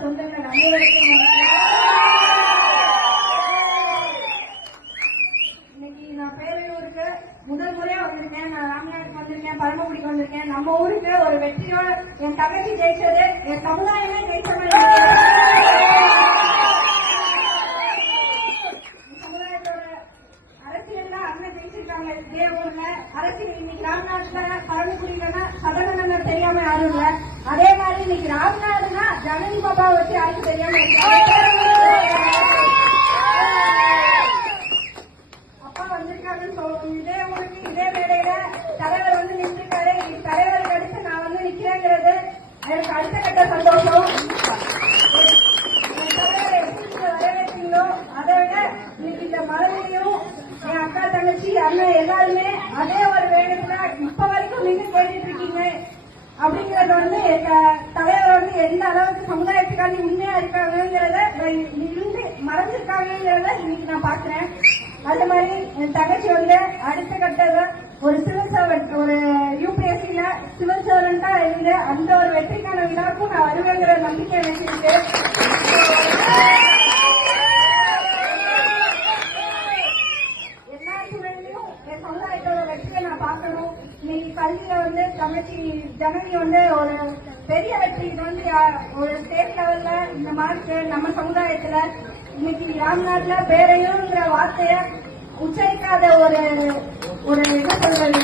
சொந்தங்கள் அனைவருக்கும் இன்னைக்கு நான் பேரையூருக்கு முதல் முறையா வந்திருக்கேன். நான் ராமநாடுக்கு வந்திருக்கேன், பரமக்குடிக்கு வந்திருக்கேன். நம்ம ஊருக்கு ஒரு வெற்றியோட என் தங்கச்சி ஜெயிச்சது, என் சமுதாயமே ஜெயிச்ச மாதிரி சமுதாயத்தோட அரசியல் தான் அண்ணன் ஜெயிச்சிருக்காங்க. இதே ஊர்ல அரசியல் இன்னைக்கு ராமநாட்டுல பரமக்குடியிலன்னா சதவீதம் தெரியாம யாரும் இல்ல. அதே மாதிரி இன்னைக்கு ராமநாடுனா ஜனனி பாபா வச்சு யாருக்கு தெரியாம அப்பா வந்திருக்காங்கன்னு சொல்லுவோம். இதே ஊருக்கு இதே மேடையில தலைவர் வந்து நின்றுருக்காரு. இன்னைக்கு தலைவருக்கு அடுத்து நான் வந்து நிக்கிறேங்கிறது எனக்கு அடுத்த கட்ட சந்தோஷம். தலைவர் எப்படி வரவேற்றீங்களோ அதை விட இன்னைக்கு இந்த மலையிலையும் என் அக்கா தங்கச்சி அண்ணன் எல்லாருமே அதே ஒரு வேகத்துல இப்ப வரைக்கும் நீங்க கேட்டுட்டு இருக்கீங்க அப்படிங்கறது வந்து தலைவர் வந்து எந்த அளவுக்கு சமுதாயத்துக்காண்டி உண்மையா இருக்காங்கிறத இருந்து மறைஞ்சிருக்காங்கிறத இன்னைக்கு நான் பாக்குறேன். அதே மாதிரி என் தங்கச்சி வந்து அடுத்த கட்டத ஒரு சிவில் சர்வெண்ட், ஒரு யூபிஎஸ்சில சிவில் சர்வெண்டா இருந்து அந்த ஒரு வெற்றிக்கான விழாக்கும் நான் வருவேங்கிற நம்பிக்கை எனக்கு இருக்கு. என் சமுதாயத்தோட வெற்றியை நான் பார்க்கணும். இன்னைக்கு கல்வியில வந்து தங்கச்சி ஜனனி வந்து ஒரு பெரிய வெற்றி வந்து ஒரு ஸ்டேட் லெவல்ல இந்த மார்க் நம்ம சமுதாயத்துல இன்னைக்கு ராம்நாட்ல பேரையுங்கிற வார்த்தைய உச்சரிக்காத ஒரு என்ன சொல்றது